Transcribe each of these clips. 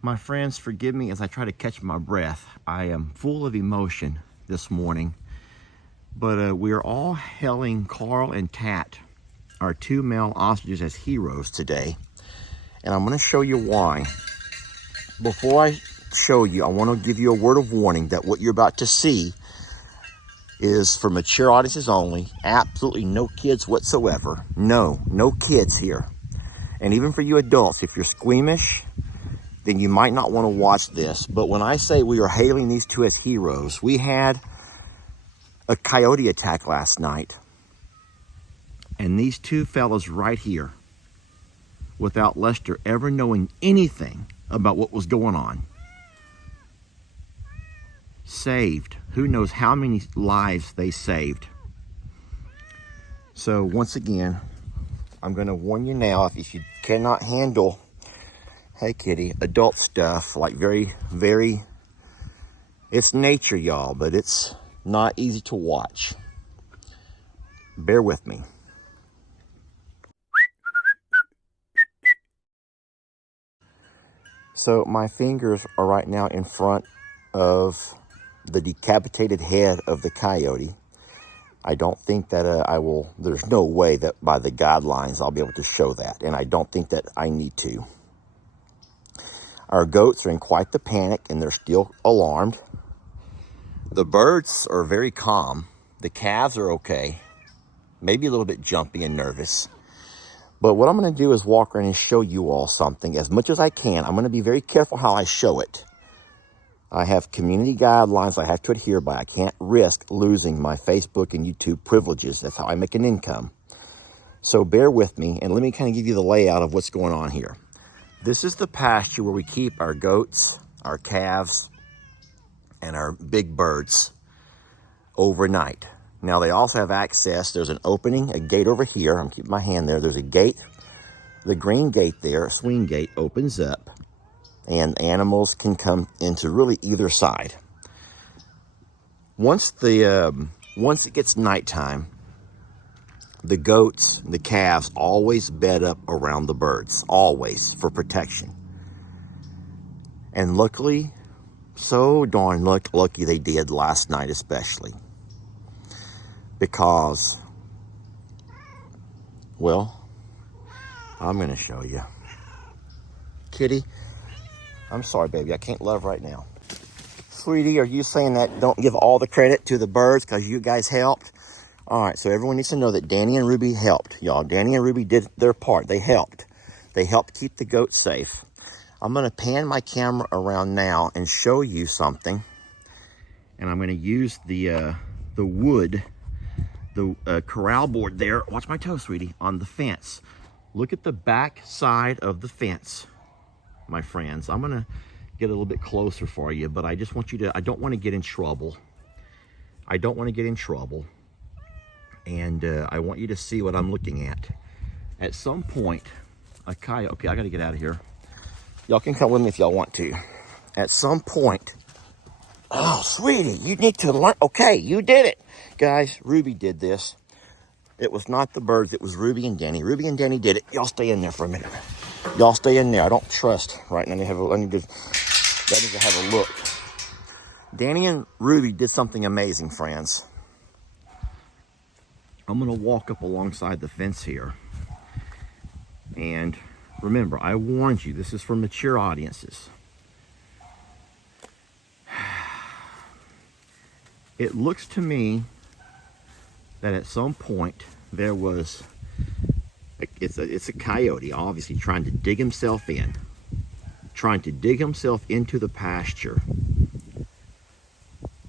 My friends, forgive me as I try to catch my breath. I am full of emotion this morning, but we are all hailing Carl and Tat, our two male ostriches, as heroes today, and I'm going to show you why. Before I show you, I want to give you a word of warning that what you're about to see is for mature audiences only. Absolutely no kids whatsoever. No kids here. And even for you adults, if you're squeamish, then you might not want to watch this. But when I say we are hailing these two as heroes, we had a coyote attack last night. And these two fellas right here, without Lester ever knowing anything about what was going on, saved who knows how many lives they saved. So once again, I'm going to warn you now, if you cannot handle, hey kitty, adult stuff, like very, it's nature, y'all, but it's not easy to watch. Bear with me. So my fingers are right now in front of the decapitated head of the coyote. I don't think that there's no way that by the guidelines I'll be able to show that, and I don't think that I need to. Our goats are in quite the panic, and they're still alarmed. The birds are very calm. The calves are okay, maybe a little bit jumpy and nervous. But what I'm going to do is walk around and show you all something as much as I can. I'm going to be very careful how I show it. I have community guidelines I have to adhere by. I can't risk losing my Facebook and YouTube privileges. That's how I make an income. So bear with me, and let me kind of give you the layout of what's going on here. This is the pasture where we keep our goats, our calves, and our big birds overnight. Now they also have access. There's an opening, a gate over here. I'm keeping my hand there. There's a gate. The green gate there, a swing gate, opens up, and animals can come into really either side. Once it gets nighttime, the goats, the calves always bed up around the birds, always, for protection. And luckily, so darn lucky they did last night especially. Because, well, I'm going to show you. Kitty, I'm sorry, baby, I can't love right now. Sweetie, are you saying that don't give all the credit to the birds because you guys helped? All right, so everyone needs to know that Danny and Ruby helped, y'all. Danny and Ruby did their part. They helped. They helped keep the goats safe. I'm going to pan my camera around now and show you something. And I'm going to use the wood, the corral board there. Watch my toe, sweetie, on the fence. Look at the back side of the fence, my friends. I'm going to get a little bit closer for you, but I just want you to, I don't want to get in trouble. I don't want to get in trouble. And I want you to see what I'm looking at. At some point, a coyote, okay, I gotta get out of here. Y'all can come with me if y'all want to. At some point, oh, sweetie, you need to learn. Okay, you did it. Guys, Ruby did this. It was not the birds, it was Ruby and Danny. Ruby and Danny did it. Y'all stay in there for a minute. Y'all stay in there. I don't trust right now. I need to have a look. Danny and Ruby did something amazing, friends. I'm going to walk up alongside the fence here. And remember, I warned you, this is for mature audiences. It looks to me that at some point there was, it's a coyote, obviously trying to dig himself in. Trying to dig himself into the pasture.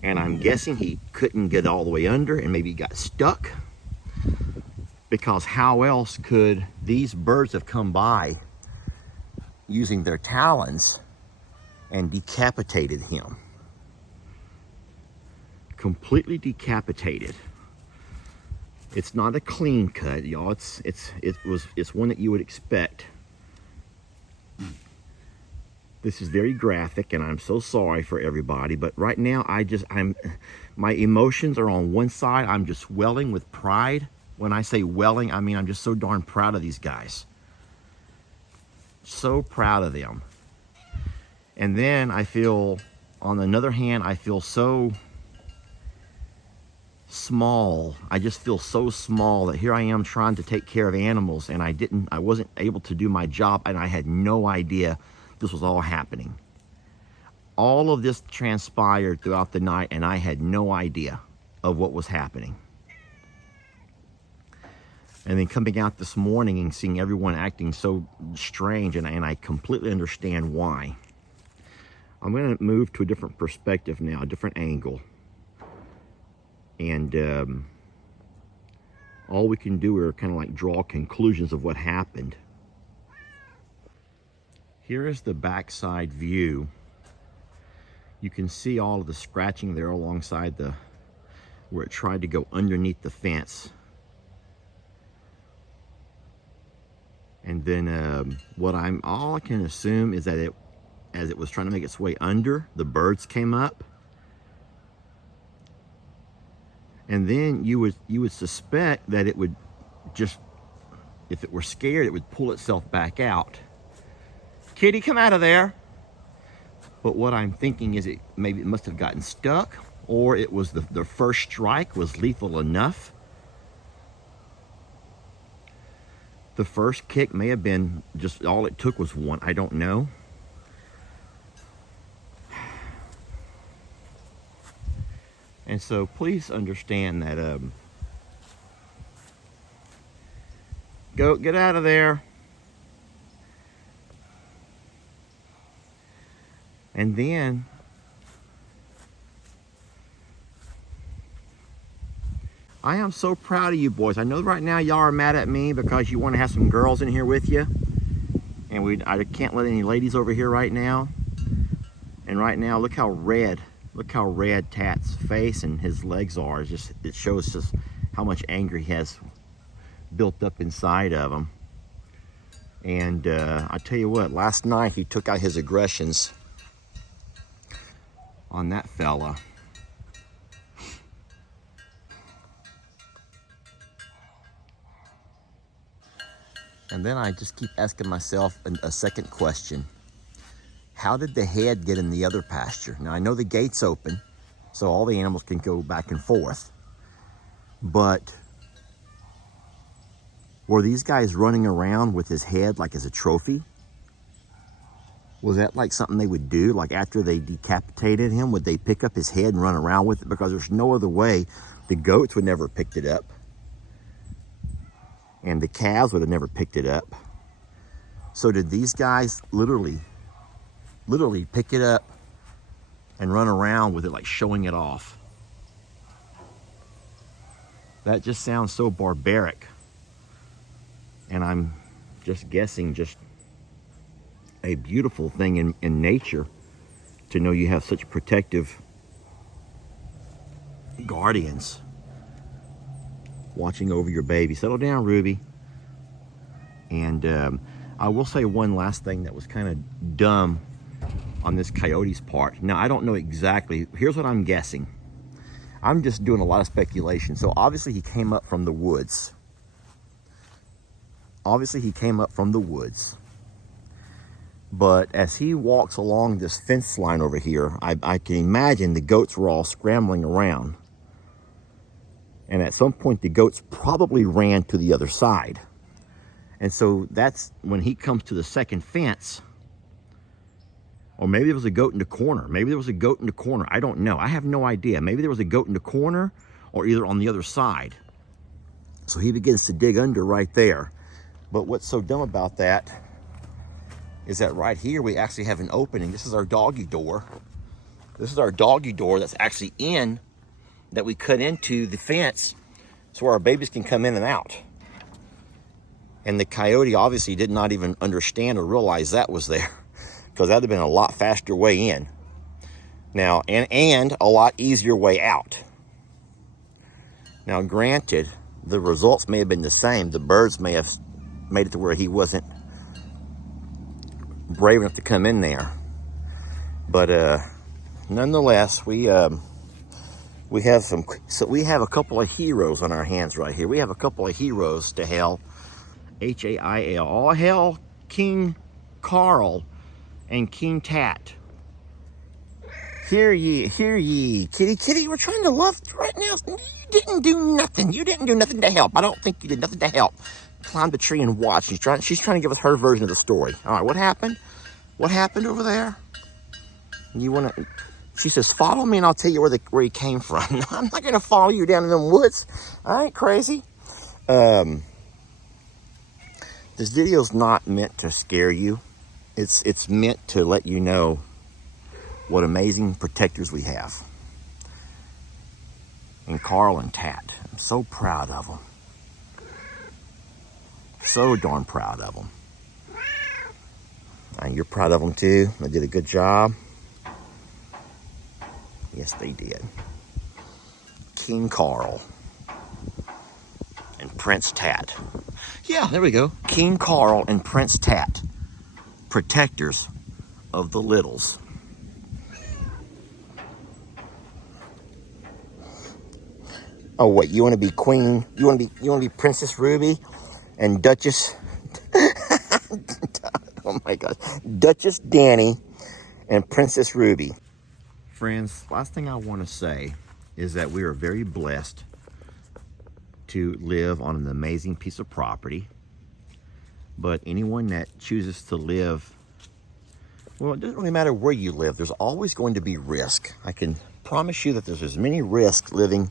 And I'm guessing he couldn't get all the way under and maybe got stuck. Because how else could these birds have come by using their talons and decapitated him? Completely decapitated. It's not a clean cut, y'all. It's one that you would expect. This is very graphic, and I'm so sorry for everybody. But right now, my emotions are on one side. I'm just welling with pride. When I say welling, I mean I'm just so darn proud of these guys. So proud of them. And then I feel, on the other hand, I feel so small. I just feel so small that here I am trying to take care of animals, and I wasn't able to do my job, and I had no idea this was all happening. All of this transpired throughout the night, and I had no idea of what was happening. And then coming out this morning and seeing everyone acting so strange, and I completely understand why. I'm going to move to a different perspective now, a different angle. And all we can do are kind of like draw conclusions of what happened. Here is the backside view. You can see all of the scratching there alongside where it tried to go underneath the fence. And then all I can assume is that as it was trying to make its way under, the birds came up. And then you would suspect that it would just, if it were scared, it would pull itself back out. Kitty, come out of there. But what I'm thinking is maybe it must have gotten stuck, or it was the first strike was lethal enough. The first kick may have been just all it took was one. I don't know. And so please understand that get out of there. And then I am so proud of you boys. I know right now y'all are mad at me because you want to have some girls in here with you. And I can't let any ladies over here right now. And right now, look how red Tat's face and his legs are. It shows just how much anger he has built up inside of him. And I tell you what, last night he took out his aggressions on that fella. And then I just keep asking myself a second question. How did the head get in the other pasture? Now, I know the gate's open, so all the animals can go back and forth. But were these guys running around with his head like as a trophy? Was that like something they would do? Like after they decapitated him, would they pick up his head and run around with it? Because there's no other way. The goats would never have picked it up. And the calves would have never picked it up. So did these guys literally pick it up and run around with it, like showing it off? That just sounds so barbaric. And I'm just guessing, just a beautiful thing in nature to know you have such protective guardians watching over your baby. Settle down, Ruby. And I will say one last thing that was kind of dumb on this coyote's part. Now, I don't know exactly. Here's what I'm guessing. I'm just doing a lot of speculation. So obviously he came up from the woods. But as he walks along this fence line over here, I can imagine the goats were all scrambling around. And at some point, the goats probably ran to the other side. And so that's when he comes to the second fence. Or maybe there was a goat in the corner. I don't know. I have no idea. Maybe there was a goat in the corner or either on the other side. So he begins to dig under right there. But what's so dumb about that is that right here we actually have an opening. This is our doggy door. That's actually that we cut into the fence so our babies can come in and out. And the coyote obviously did not even understand or realize that was there, because that'd have been a lot faster way in. Now, and a lot easier way out. Now, granted, the results may have been the same. The birds may have made it to where he wasn't brave enough to come in there. But nonetheless, we have a couple of heroes on our hands right here. We have a couple of heroes to hell, H-A-I-L. All hail King Carl and King Tat. Hear ye, hear ye. Kitty, kitty, we're trying to love right now. You didn't do nothing. You didn't do nothing to help. I don't think you did nothing to help. Climb the tree and watch. She's trying to give us her version of the story. All right, what happened? What happened over there? You want to... She says, follow me and I'll tell you where he came from. I'm not going to follow you down in them woods. I ain't crazy. This video's not meant to scare you. It's meant to let you know what amazing protectors we have. And Carl and Tat. I'm so proud of them. So darn proud of them. And you're proud of them too. They did a good job. Yes, they did. King Carl and Prince Tat. Yeah, there we go. King Carl and Prince Tat, protectors of the littles. Oh, what? You want to be Queen? You want to be Princess Ruby and Duchess? Oh my gosh, Duchess Danny and Princess Ruby. Friends, last thing I want to say is that we are very blessed to live on an amazing piece of property. But anyone that chooses to live, well, it doesn't really matter where you live. There's always going to be risk. I can promise you that there's as many risks living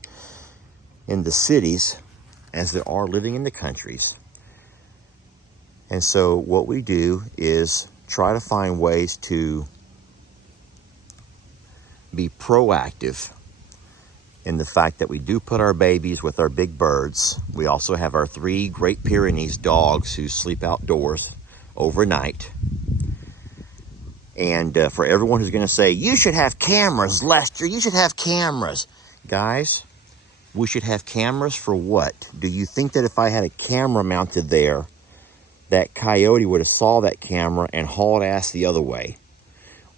in the cities as there are living in the countries. And so what we do is try to find ways to be proactive in the fact that we do put our babies with our big birds. We also have our 3 Great Pyrenees dogs who sleep outdoors overnight. And for everyone who's going to say, you should have cameras, Lester, you should have cameras. Guys, we should have cameras for what? Do you think that if I had a camera mounted there, that Coyote would have saw that camera and hauled ass the other way?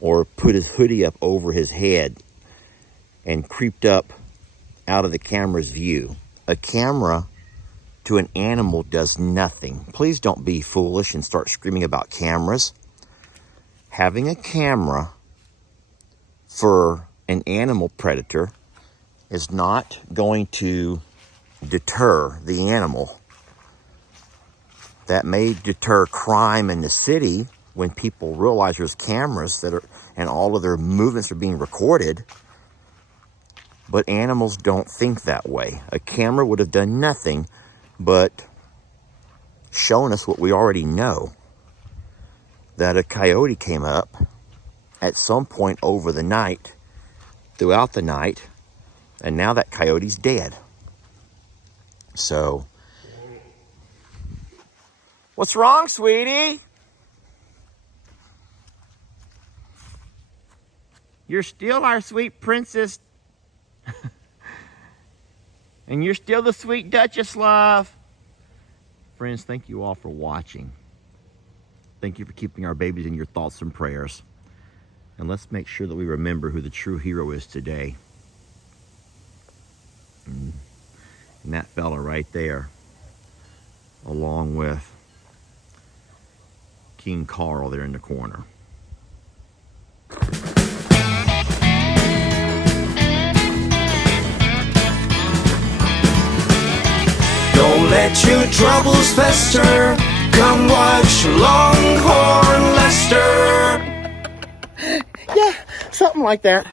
Or put his hoodie up over his head and creeped up out of the camera's view? A camera to an animal does nothing. Please don't be foolish and start screaming about cameras. Having a camera for an animal predator is not going to deter the animal. That may deter crime in the city when people realize there's cameras that are, and all of their movements are being recorded. But animals don't think that way. A camera would have done nothing but shown us what we already know. That a coyote came up at some point over the night, throughout the night, and now that coyote's dead. So, what's wrong, sweetie? You're still our sweet princess. And you're still the sweet Duchess, love. Friends, thank you all for watching. Thank you for keeping our babies in your thoughts and prayers. And let's make sure that we remember who the true hero is today. And that fella right there, along with King Carl there in the corner. Don't let your troubles fester. Come watch Longhorn Lester. Yeah, something like that.